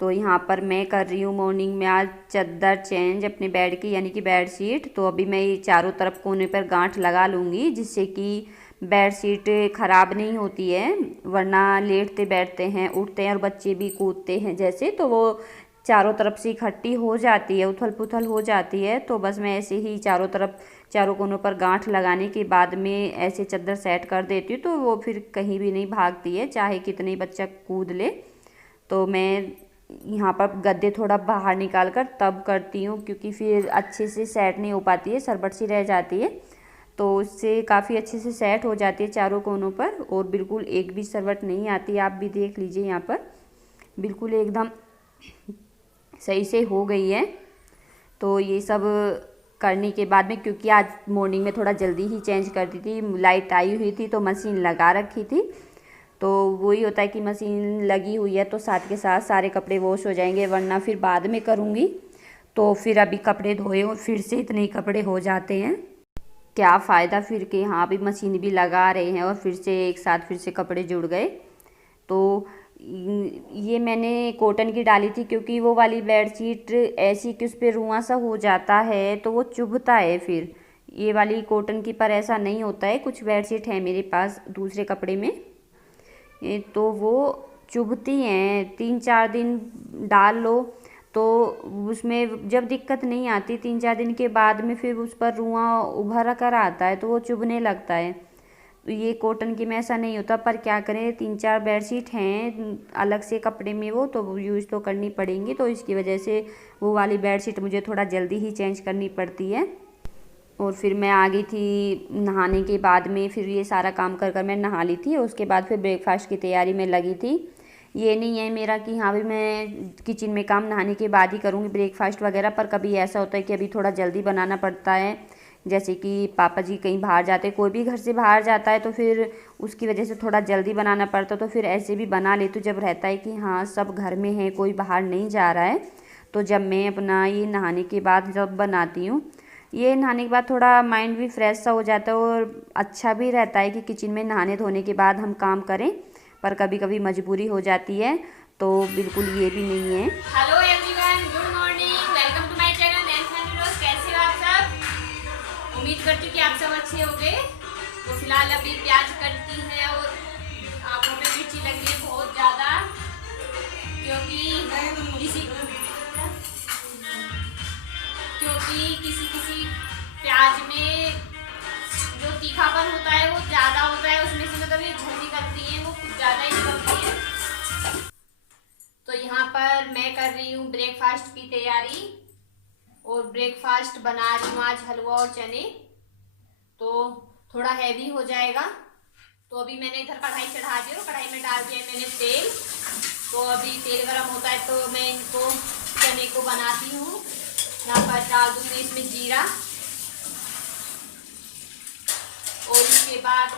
तो यहाँ पर मैं कर रही हूँ मॉर्निंग में आज चादर चेंज अपने बेड की, यानी कि बेड शीट। तो अभी मैं ये चारों तरफ कोने पर गांठ लगा लूँगी, जिससे कि बेड शीट ख़राब नहीं होती है। वरना लेटते बैठते हैं, उठते हैं और बच्चे भी कूदते हैं जैसे, तो वो चारों तरफ से इकट्ठी हो जाती है, उथल पुथल हो जाती है। तो बस मैं ऐसे ही चारों तरफ, चारों कोनों पर गांठ लगाने के बाद में ऐसे चादर सेट कर देती हूँ, तो वो फिर कहीं भी नहीं भागती है, चाहे कितने बच्चा कूद ले। तो मैं यहाँ पर गद्दे थोड़ा बाहर निकाल कर तब करती हूँ, क्योंकि फिर अच्छे से सेट नहीं हो पाती है, सरबट सी रह जाती है। तो उससे काफ़ी अच्छे से सेट हो जाती है चारों कोनों पर, और बिल्कुल एक भी सरबट नहीं आती। आप भी देख लीजिए, यहाँ पर बिल्कुल एकदम सही से हो गई है। तो ये सब करने के बाद में, क्योंकि आज मॉर्निंग में थोड़ा जल्दी ही चेंज कर दी थी, लाइट आई हुई थी तो मशीन लगा रखी थी। तो वही होता है कि मशीन लगी हुई है तो साथ के साथ सारे कपड़े वॉश हो जाएंगे, वरना फिर बाद में करूँगी तो फिर अभी कपड़े धोए और फिर से इतने ही कपड़े हो जाते हैं। क्या फ़ायदा फिर के, हाँ अभी मशीन भी लगा रहे हैं और फिर से एक साथ फिर से कपड़े जुड़ गए। तो ये मैंने कॉटन की डाली थी, क्योंकि वो वाली बेडशीट ऐसी कि उस पर रुआं सा हो जाता है तो वो चुभता है। फिर ये वाली कॉटन की पर ऐसा नहीं होता है। कुछ बेडशीट है मेरे पास दूसरे कपड़े में, तो वो चुभती हैं। 3-4 दिन डाल लो तो उसमें जब दिक्कत नहीं आती, 3-4 दिन के बाद में फिर उस पर रुआं उभर कर आता है तो वो चुभने लगता है। तो ये कॉटन की में ऐसा नहीं होता, पर क्या करें, 3-4 बेडशीट हैं अलग से कपड़े में, वो तो यूज़ तो करनी पड़ेंगी। तो इसकी वजह से वो वाली बेडशीट मुझे थोड़ा जल्दी ही चेंज करनी पड़ती है। और फिर मैं आ गई थी नहाने के बाद में, फिर ये सारा काम कर कर मैं नहा ली थी। उसके बाद फिर ब्रेकफास्ट की तैयारी में लगी थी। ये नहीं है मेरा कि हाँ भी मैं किचन में काम नहाने के बाद ही करूँगी ब्रेकफास्ट वगैरह, पर कभी ऐसा होता है कि अभी थोड़ा जल्दी बनाना पड़ता है। जैसे कि पापा जी कहीं बाहर जाते, कोई भी घर से बाहर जाता है, तो फिर उसकी वजह से थोड़ा जल्दी बनाना पड़ता है। तो फिर ऐसे भी बना लेती हूँ जब रहता है कि हाँ सब घर में है, कोई बाहर नहीं जा रहा है। तो जब मैं अपना ये नहाने के बाद जब बनाती हूँ, ये नहाने के बाद थोड़ा माइंड भी फ्रेश सा हो जाता है और अच्छा भी रहता है कि किचन में नहाने धोने के बाद हम काम करें। पर कभी कभी मजबूरी हो जाती है, तो बिल्कुल ये भी नहीं है। Hello everyone, good morning, welcome to my channel Nain family Rose. कैसे हो आप सब? उम्मीद करती हूँ कि आप सब अच्छे होंगे। तो फिलहाल अभी प्याज कटती है और आंखों में मिर्ची लग रही है बहुत ज़्यादा, क्योंकि किसी किसी प्याज में जो तीखापन होता है वो ज़्यादा होता है, उसमें से मतलब ये झल निकलती है, वो कुछ ज़्यादा ही निकलती है। तो यहाँ पर मैं कर रही हूँ ब्रेकफास्ट की तैयारी, और ब्रेकफास्ट बना रही हूँ आज हलवा और चने। तो थोड़ा हैवी हो जाएगा। तो अभी मैंने इधर कढ़ाई चढ़ा दी और कढ़ाई में डाल दिया मैंने तेल। तो अभी तेल गरम होता है तो मैं इनको चने को बनाती हूँ। यहाँ पर डाल दूँगी इसमें जीरा, और इसके बाद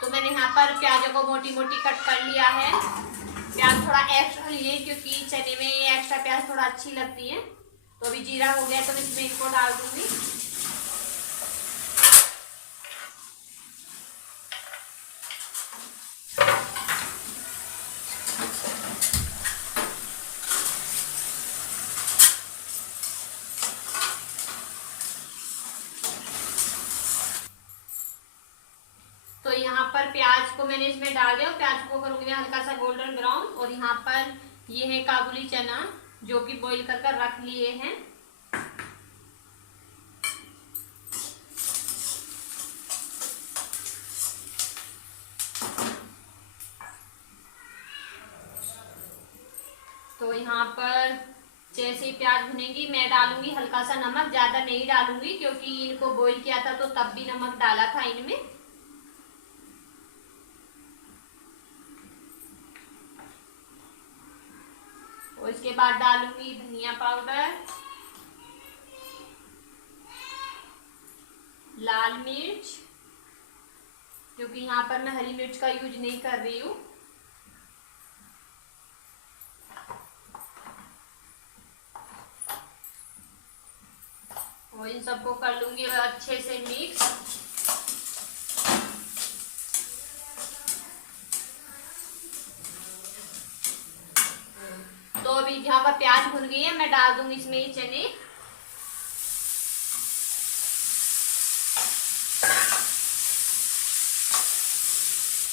तो मैंने यहाँ पर प्याजों को मोटी मोटी कट कर लिया है। प्याज थोड़ा एक्स्ट्रा लिए क्योंकि चने में एक्स्ट्रा प्याज थोड़ा अच्छी लगती है। तो अभी जीरा हो गया तो मैं इसमें इनको डाल दूंगी। तो यहाँ पर प्याज को मैंने इसमें डाल दिया और प्याज को करूंगी मैं हल्का सा गोल्डन ब्राउन। और यहाँ पर ये है काबुली चना जो कि बॉईल कर कर रख लिए हैं। तो यहाँ पर जैसे ही प्याज भुनेगी मैं डालूंगी हल्का सा नमक, ज्यादा नहीं डालूंगी क्योंकि इनको बॉईल किया था तो तब भी नमक डाला था इनमें। और इसके बाद डालूंगी धनिया पाउडर, लाल मिर्च, क्योंकि यहाँ पर मैं हरी मिर्च का यूज नहीं कर रही हूँ। और इन सबको कर लूंगी अच्छे से मिक्स। तो अभी यहाँ पर प्याज भुन गई है, मैं डाल दूंगी इसमें ये चने।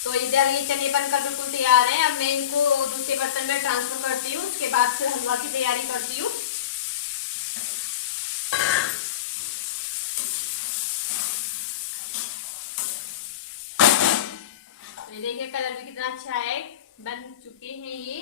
तो इधर ये चने बनकर बिल्कुल तैयार हैं। अब मैं इनको दूसरे बर्तन में ट्रांसफर करती हूँ, उसके बाद फिर हलवा की तैयारी करती हूँ। तो देखिए कलर भी कितना अच्छा है, बन चुके हैं ये।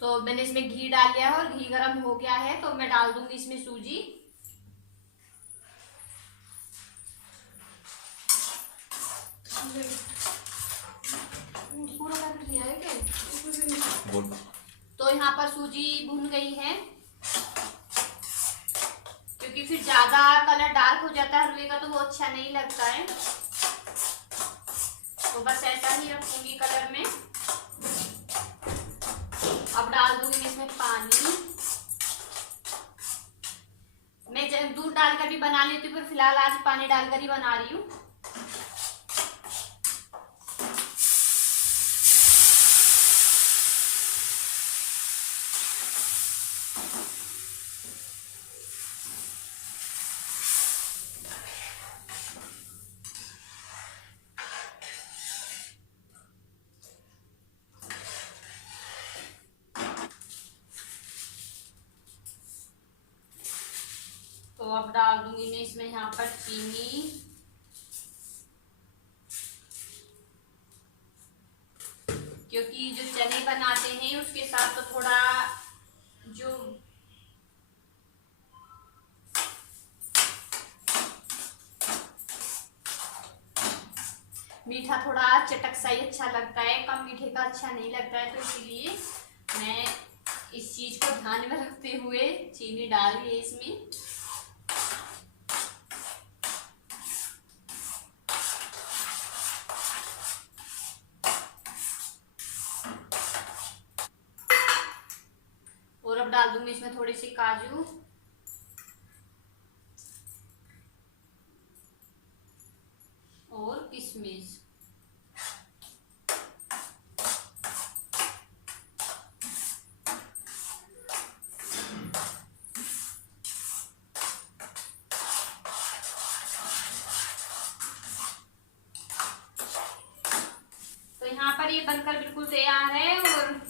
तो मैंने इसमें घी डाल लिया है और घी गर्म हो गया है, तो मैं डाल दूंगी इसमें सूजी। पूरा पैकेट लिया है क्या? तो यहाँ पर सूजी भुन गई है, क्योंकि फिर ज्यादा कलर डार्क हो जाता है हलवे का तो वो अच्छा नहीं लगता है। तो बस ऐसा ही रखूंगी कलर में। अब डाल दूंगी इसमें पानी। मैं दूध डालकर भी बना लेती हूँ, पर फिलहाल आज पानी डालकर ही बना रही हूँ। तो अब डाल दूंगी मैं इसमें यहाँ पर चीनी। क्योंकि जो चने बनाते हैं उसके साथ तो थोड़ा जो मीठा थोड़ा चटक सा ही अच्छा लगता है, कम मीठे का अच्छा नहीं लगता है। तो इसीलिए मैं इस चीज को ध्यान में रखते हुए चीनी डाल दी है इसमें। और अब डाल दूंगी इसमें थोड़ी सी काजू और किशमिश। तो यहाँ पर ये बनकर बिल्कुल तैयार है। और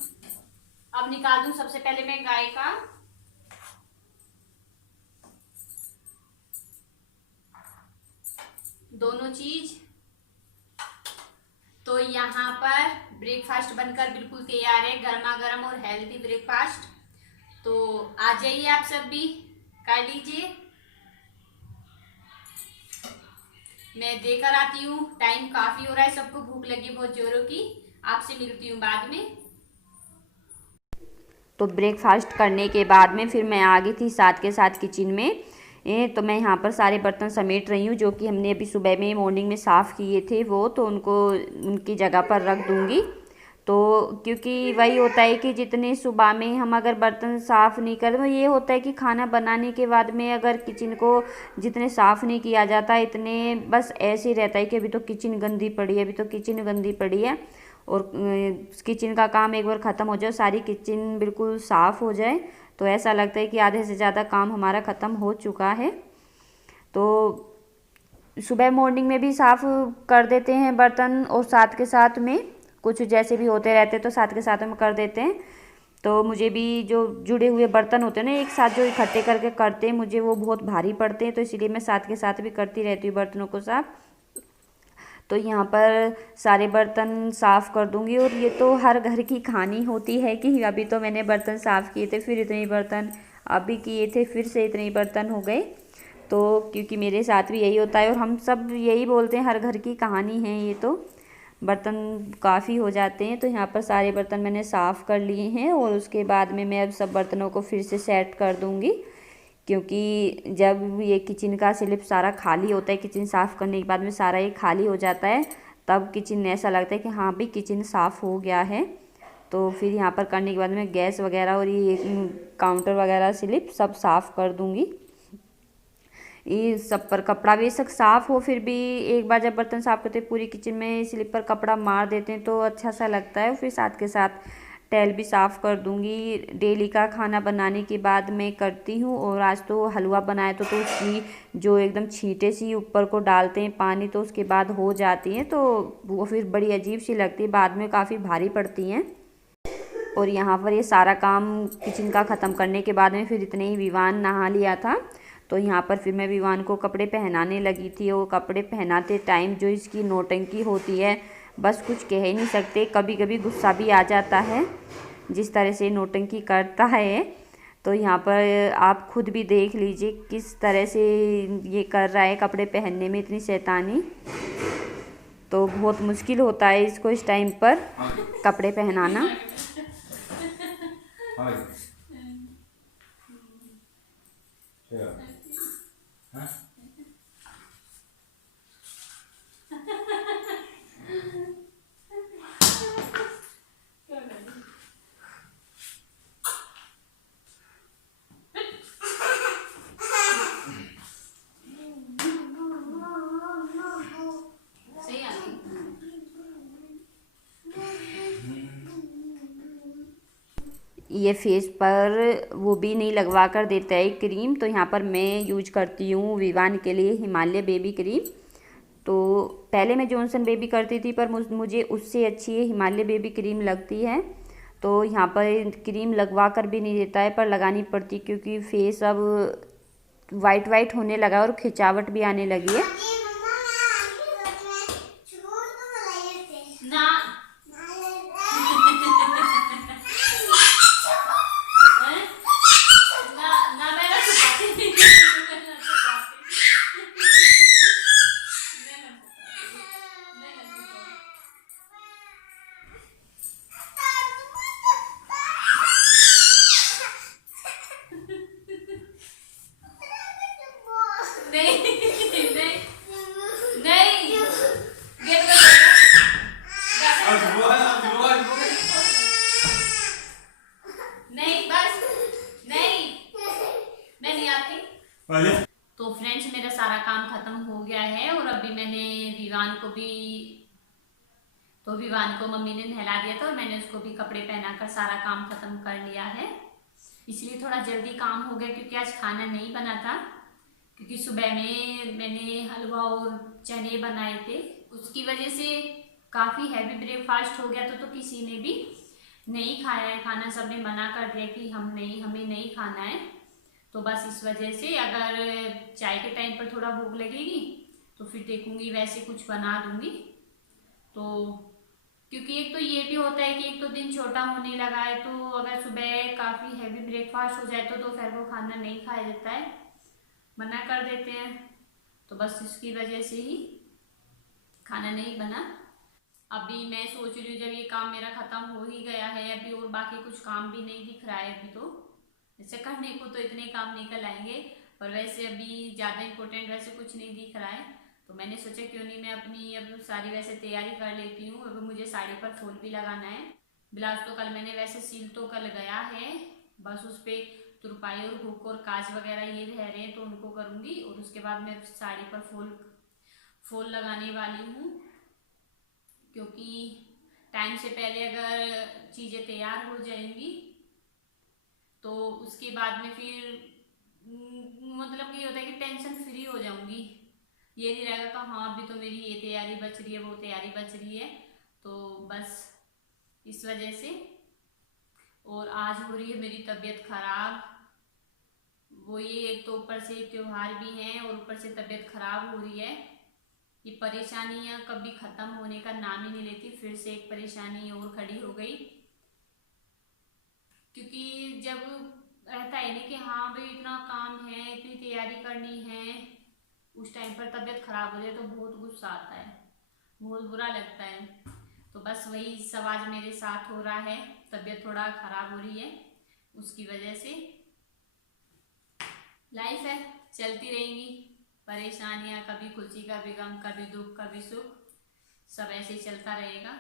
अब निकाल दूं सबसे पहले मैं गाय का। दोनों चीज। तो यहाँ पर ब्रेकफास्ट बनकर बिल्कुल तैयार है, गर्मा गर्म और हेल्दी ब्रेकफास्ट। तो आ जाइए आप सब भी कर लीजिए। मैं देकर आती हूँ, टाइम काफी हो रहा है, सबको भूख लगी बहुत जोरों की। आपसे मिलती हूँ बाद में। तो ब्रेकफास्ट करने के बाद में फिर मैं आ गई थी साथ के साथ किचन में। तो मैं यहाँ पर सारे बर्तन समेट रही हूँ जो कि हमने अभी सुबह में मॉर्निंग में साफ़ किए थे वो, तो उनको उनकी जगह पर रख दूँगी। तो क्योंकि वही होता है कि जितने सुबह में हम अगर बर्तन साफ़ नहीं करें, तो ये होता है कि खाना बनाने के बाद में अगर किचन को जितने साफ़ नहीं किया जाता इतने बस ऐसे ही रहता है कि अभी तो किचन गंदी पड़ी है, अभी तो किचन गंदी पड़ी है। और किचन का काम एक बार ख़त्म हो जाए, सारी किचन बिल्कुल साफ़ हो जाए, तो ऐसा लगता है कि आधे से ज़्यादा काम हमारा ख़त्म हो चुका है। तो सुबह मॉर्निंग में भी साफ़ कर देते हैं बर्तन, और साथ के साथ में कुछ जैसे भी होते रहते तो साथ के साथ में कर देते हैं। तो मुझे भी जो जुड़े हुए बर्तन होते हैं ना, एक साथ जो इकट्ठे करके करते हैं, मुझे वो बहुत भारी पड़ते हैं, तो इसीलिए मैं साथ के साथ भी करती रहती हूँ बर्तनों को साफ़। तो यहाँ पर सारे बर्तन साफ़ कर दूँगी। और ये तो हर घर की कहानी होती है कि अभी तो मैंने बर्तन साफ़ किए थे, फिर इतने बर्तन अभी किए थे, फिर से इतने बर्तन हो गए। तो क्योंकि मेरे साथ भी यही होता है और हम सब यही बोलते हैं, हर घर की कहानी है ये। बर्तन काफ़ी हो जाते हैं। तो यहाँ पर सारे बर्तन मैंने साफ़ कर लिए हैं और उसके बाद में मैं अब सब बर्तनों को फिर से सेट कर दूँगी, क्योंकि जब ये किचन का स्लिप सारा खाली होता है, किचन साफ़ करने के बाद में सारा ये खाली हो जाता है, तब किचन ऐसा लगता है कि हाँ भाई किचन साफ़ हो गया है। तो फिर यहाँ पर करने के बाद में गैस वगैरह और ये काउंटर वगैरह स्लिप सब साफ़ कर दूँगी। ये सब पर कपड़ा बेशक साफ़ हो, फिर भी एक बार जब बर्तन साफ़ करते हैं पूरी किचन में स्लिप पर कपड़ा मार देते हैं तो अच्छा सा लगता है। फिर साथ के साथ टैल भी साफ़ कर दूँगी। डेली का खाना बनाने के बाद मैं करती हूँ। और आज तो हलवा बनाया तो उसकी जो एकदम छींटे सी ऊपर को डालते हैं पानी, तो उसके बाद हो जाती हैं, तो वो फिर बड़ी अजीब सी लगती है, बाद में काफ़ी भारी पड़ती हैं। और यहाँ पर ये सारा काम किचन का ख़त्म करने के बाद में फिर इतने ही विवान नहा लिया था। तो यहाँ पर फिर मैं विवान को कपड़े पहनाने लगी थी। और कपड़े पहनाते टाइम जो इसकी नौटंकी होती है, बस कुछ कह ही नहीं सकते। कभी कभी गुस्सा भी आ जाता है जिस तरह से नौटंकी करता है। तो यहाँ पर आप खुद भी देख लीजिए किस तरह से ये कर रहा है कपड़े पहनने में, इतनी शैतानी। तो बहुत मुश्किल होता है इसको इस टाइम पर कपड़े पहनाना। सही आ गई। ये फेस पर वो भी नहीं लगवा कर देता है क्रीम। तो यहाँ पर मैं यूज करती हूँ विवान के लिए हिमालय बेबी क्रीम। तो पहले मैं जॉनसन बेबी करती थी, पर मुझे उससे अच्छी ये हिमालय बेबी क्रीम लगती है। तो यहाँ पर क्रीम लगवा कर भी नहीं देता है, पर लगानी पड़ती, क्योंकि फेस अब वाइट वाइट होने लगा और खिंचावट भी आने लगी है। ना ना मैं ना छुपाती नहीं नहीं नहीं गेट नहीं बस नहीं मैं नहीं आती। तो फ्रेंड्स मेरा सारा काम खत्म हो गया है और अभी मैंने विवान को मम्मी ने नहला दिया था और मैंने उसको भी कपड़े पहनाकर सारा काम खत्म कर लिया है। इसलिए थोड़ा जल्दी काम हो गया क्योंकि आज खाना नहीं बना था, क्योंकि सुबह में मैंने हलवा और चने बनाए थे, उसकी वजह से काफ़ी हैवी ब्रेकफास्ट हो गया था। तो किसी ने भी नहीं खाया है खाना, सबने मना कर दिया कि हमें नहीं खाना है। तो बस इस वजह से अगर चाय के टाइम पर थोड़ा भूख लगेगी तो फिर देखूंगी वैसे कुछ बना दूंगी। तो क्योंकि एक तो ये भी होता है कि एक तो दिन छोटा होने लगा है, तो अगर सुबह काफ़ी हैवी ब्रेकफास्ट हो जाए तो दोपहर को खाना नहीं खाया जाता है, मना कर देते हैं। तो बस इसकी वजह से ही खाना नहीं बना। अभी मैं सोच रही हूँ जब ये काम मेरा ख़त्म हो ही गया है, अभी और बाकी कुछ काम भी नहीं दिख रहा है अभी, तो वैसे करने को तो इतने काम निकल आएंगे, पर वैसे अभी ज़्यादा इम्पोर्टेंट वैसे कुछ नहीं दिख रहा है। तो मैंने सोचा क्यों नहीं मैं अपनी अब सारी वैसे तैयारी कर लेती हूँ। अब मुझे साड़ी पर फूल भी लगाना है। ब्लाउज तो कल मैंने वैसे सील तो कल गया है, बस उस पर तुरपाई और हुक और काज वगैरह ये रह रहे हैं तो उनको करूँगी। और उसके बाद मैं साड़ी पर फूल लगाने वाली हूँ, क्योंकि टाइम से पहले अगर चीज़ें तैयार हो जाएंगी तो उसके बाद में फिर मतलब ये होता है कि टेंशन फ्री हो जाऊंगी। ये नहीं रहेगा कि हाँ अभी तो मेरी ये तैयारी बच रही है वो तैयारी बच रही है। तो बस इस वजह से। और आज हो रही है मेरी तबीयत खराब, वो ये एक तो ऊपर से त्योहार भी है और ऊपर से तबीयत खराब हो रही है। ये परेशानियां कभी ख़त्म होने का नाम ही नहीं लेती, फिर से एक परेशानी और खड़ी हो गई। क्योंकि जब रहता है नहीं कि हाँ भाई इतना काम है इतनी तैयारी करनी है, उस टाइम पर तबीयत खराब हो जाए तो बहुत गुस्सा आता है। बहुत बुरा लगता है। तो बस वही सब आज मेरे साथ हो रहा है, तबीयत थोड़ा खराब हो रही है, उसकी वजह से। लाइफ है, चलती रहेंगी परेशानियां, कभी खुशी कभी गम, कभी दुख कभी सुख, सब ऐसे ही चलता रहेगा।